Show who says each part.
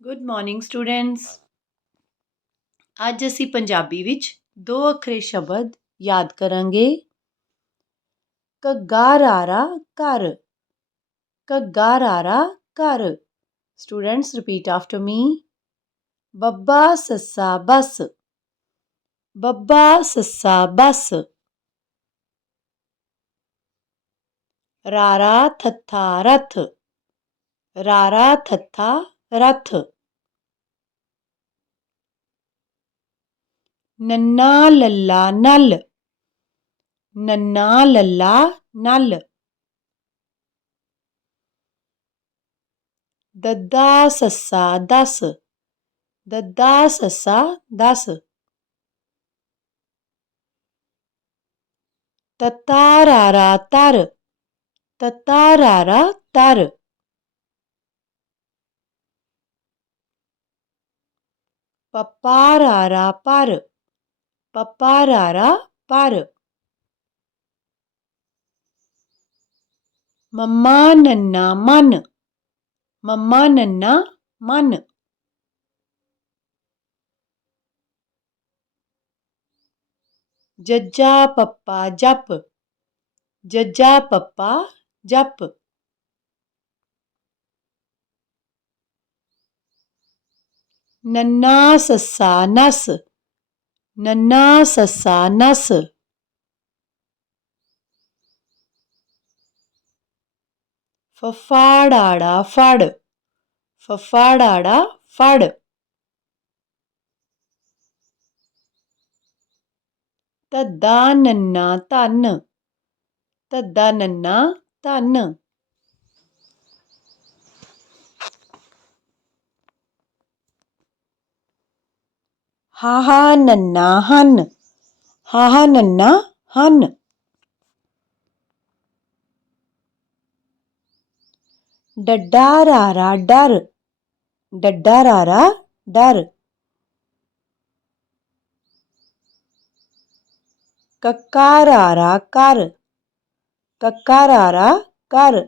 Speaker 1: Good morning students ਅੱਜ ਅਸੀਂ ਪੰਜਾਬੀ ਵਿੱਚ ਦੋ ਅੱਖਰੇ ਸ਼ਬਦ ਯਾਦ ਕਰਾਂਗੇ ਘੱਗਾ ਰਾਰਾ ਘਰ ਘੱਗਾ ਰਾਰਾ ਘਰ ਸਟੂਡੈਂਟਸ ਰਿਪੀਟ ਆਫਟਰ ਮੀ ਬੱਬਾ ਸੱਸਾ ਬੱਸ ਬੱਬਾ ਸੱਸਾ ਬੱਸ ਰਾਰਾ ਥੱਥਾ ਰੱਥ ਰਾਰਾ ਥੱਥਾ ਰਥ। ਨੰਨਾ ਲੱਲਾ ਨਲ। ਨੰਨਾ ਲੱਲਾ ਨਲ। ਦੱਦਾ ਸੱਸਾ ਦਸ। ਦੱਦਾ ਸੱਸਾ ਦਸ। ਤੱਤਾ ਰਾਰਾ ਤਰ। ਤੱਤਾ ਰਾਰਾ ਤਰ। பப்பாராரா பாரு. பப்பாராரா பாரு. மம்மா நன்னா மானு மம்மா நன்னா மானு ஜஜ்ஜா பப்பா ஜாப்பு. ஜஜ்ஜா பப்பா ஜாப்பு. नन्ना ससा नस नन्ना ससा नस ഫഫാടാട ഫാട് ഫഫാടാട ഫാട് തദ്ദാനന്ന തന്ന്. തദ്ദാനന്ന തന്ന്. हा नन्ना हन हा हन डर डड्डा रारा डर कक्का रारा कर कक्का रारा कर